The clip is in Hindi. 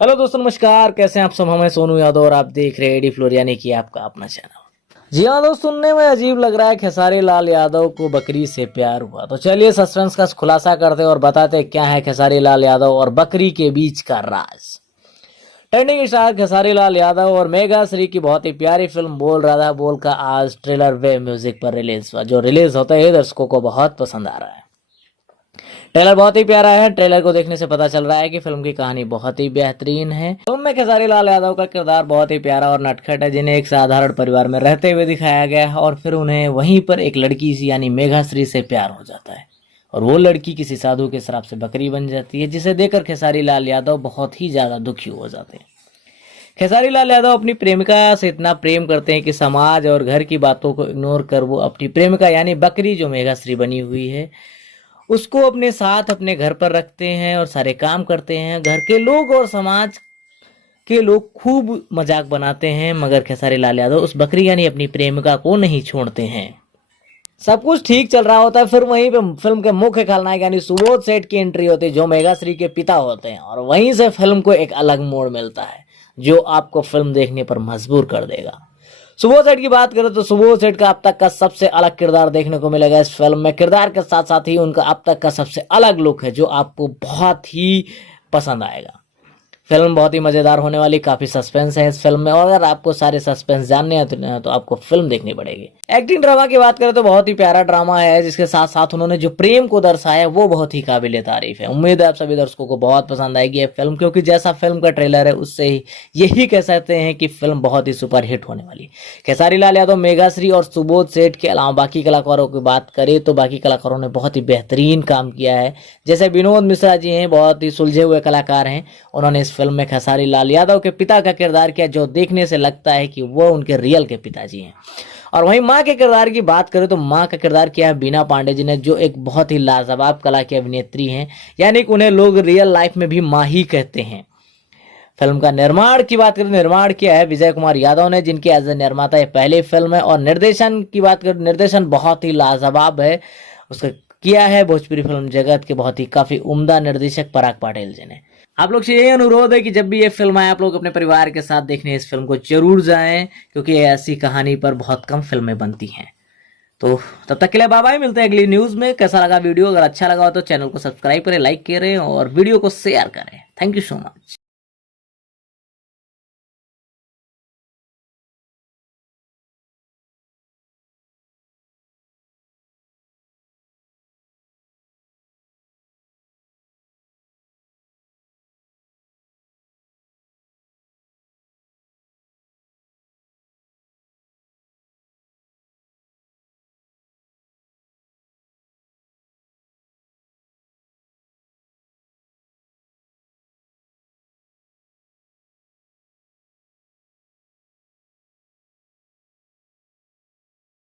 हेलो दोस्तों, नमस्कार। कैसे हैं आप सब? हमें सोनू यादव और आप देख रहे हैं एडी फ्लोर, यानी कि आपका अपना चैनल। जी हाँ दोस्त, सुनने में अजीब लग रहा है खेसारी लाल यादव को बकरी से प्यार हुआ। तो चलिए सस्पेंस का खुलासा करते हैं और बताते हैं क्या है खेसारी लाल यादव और बकरी के बीच का राज। ट्रेंडिंग स्टार खेसारी लाल यादव और मेगा श्री की बहुत ही प्यारी फिल्म बोल राधा बोल का आज ट्रेलर वे म्यूजिक पर रिलीज हुआ, जो रिलीज होते ही दर्शकों को बहुत पसंद आ रहा है। ट्रेलर बहुत ही प्यारा है। ट्रेलर को देखने से पता चल रहा है कि फिल्म की कहानी बहुत ही बेहतरीन है। फिल्म में खेसारी लाल यादव का किरदार बहुत ही प्यारा और नटखट है, जिन्हें एक साधारण परिवार में रहते हुए दिखाया गया है और फिर उन्हें वहीं पर एक लड़की सी यानी मेघाश्री से प्यार हो जाता है और वो लड़की किसी साधु के श्राप से बकरी बन जाती है, जिसे देखकर खेसारी लाल यादव बहुत ही ज्यादा दुखी हो जाते हैं। खेसारी लाल यादव अपनी प्रेमिका से इतना प्रेम करते हैं कि समाज और घर की बातों को इग्नोर कर वो अपनी प्रेमिका यानी बकरी, जो मेघाश्री बनी हुई है, उसको अपने साथ अपने घर पर रखते हैं और सारे काम करते हैं। घर के लोग और समाज के लोग खूब मजाक बनाते हैं, मगर खेसारी लाल यादव उस बकरी यानी अपनी प्रेमिका को नहीं छोड़ते हैं। सब कुछ ठीक चल रहा होता है, फिर वहीं पे फिल्म के मुख्य खलनायक यानी सुबोध सेठ की एंट्री होती है, जो मेघाश्री के पिता होते हैं, और वहीं से फिल्म को एक अलग मोड़ मिलता है जो आपको फिल्म देखने पर मजबूर कर देगा। सुबोध सेठ की बात करें तो सुबोध सेठ का अब तक का सबसे अलग किरदार देखने को मिलेगा इस फिल्म में। किरदार के साथ साथ ही उनका अब तक का सबसे अलग लुक है, जो आपको बहुत ही पसंद आएगा। फिल्म बहुत ही मजेदार होने वाली, काफी सस्पेंस है इस फिल्म में, और अगर आपको सारे सस्पेंस जानने हैं तो आपको फिल्म देखनी पड़ेगी। एक्टिंग ड्रामा की बात करें तो बहुत ही प्यारा ड्रामा है, जिसके साथ साथ उन्होंने जो प्रेम को दर्शाया वो बहुत ही काबिल तारीफ है। उम्मीद है आप सभी दर्शकों को बहुत पसंद आएगी ये फिल्म, क्योंकि जैसा फिल्म का ट्रेलर है उससे ही यही कह सकते हैं कि फिल्म बहुत ही सुपर हिट होने वाली है। खेसारी लाल यादव, मेघाश्री और सुबोध सेठ के अलावा बाकी कलाकारों की बात करें तो बाकी कलाकारों ने बहुत ही बेहतरीन काम किया है। जैसे विनोद मिश्रा जी हैं, बहुत ही सुलझे हुए कलाकार हैं। उन्होंने इस फिल्म में खेसारी लाल यादव के पिता का किरदार किया, जो देखने से लगता है कि वो उनके रियल के पिताजी हैं। और वहीं माँ के किरदार की बात करें तो माँ का किरदार किया है बीना पांडे जी ने, जो एक बहुत ही लाजवाब कला की अभिनेत्री हैं, यानी कि उन्हें लोग रियल लाइफ में भी माँ ही कहते हैं। फिल्म का निर्माण की बात करें, निर्माण किया है विजय कुमार यादव ने, जिनकी एज ए निर्माता ये पहली फिल्म है। और निर्देशन की बात करें, निर्देशन बहुत ही लाजवाब है, उसका किया है भोजपुरी फिल्म जगत के बहुत ही काफी उम्दा निर्देशक पराग पाटिल जी ने। आप लोग से यही अनुरोध है कि जब भी ये फिल्म आए आप लोग अपने परिवार के साथ देखने इस फिल्म को जरूर जाएं, क्योंकि ऐसी कहानी पर बहुत कम फिल्में बनती हैं। तो तब तक के लिए बाय बाय, मिलते हैं अगली न्यूज में। कैसा लगा वीडियो? अगर अच्छा लगा हो तो चैनल को सब्सक्राइब करें, लाइक करें और वीडियो को शेयर करें। Thank you so much.